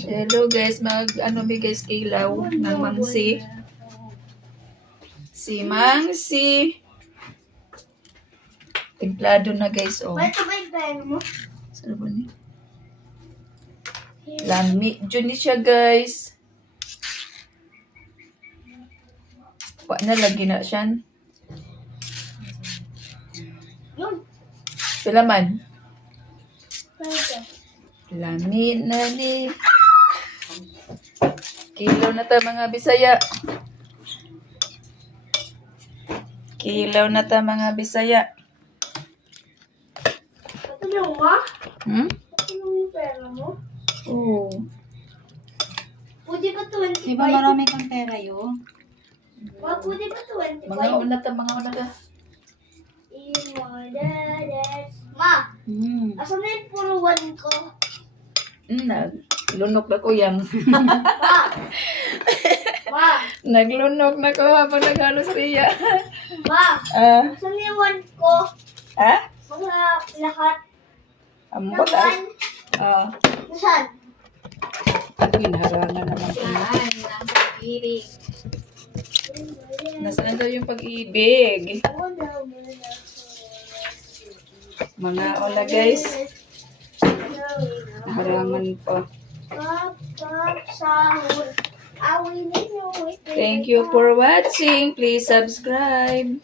Hello guys, mi guys kilaw ng Mangsi. Si Mangsi. Templado na guys, oh. Ito ba yung pera mo? Saan ba ni? Lami. Diyan ni siya guys. Wa na lagi na siya. Yun. Pila man? Ito. Lami na ni. Kilaw na ta mga Bisaya. Kilaw na ta mga Bisaya. Ito yung ma? Ito yung pera mo? Oo. Pwede ba 25? Di ba marami kang pera yun? Ma, pwede ba 25? Mga una ta. Ma, Hmm. asan na yung puro 1 ko? Naglunok na ko yang. Ma! Ma! Naglunok na ko habang naghalos riya. Ma! Ah, Asan na yung 1 ko? ha? Mga lahat Ambot ng ah. 1? Ah, Nasaan? pinaharangan naman ko. Saan? Nasa piring. Nasaan daw yung pag-ibig? Mga ola guys. Harangan pa. Thank you for watching. Please subscribe.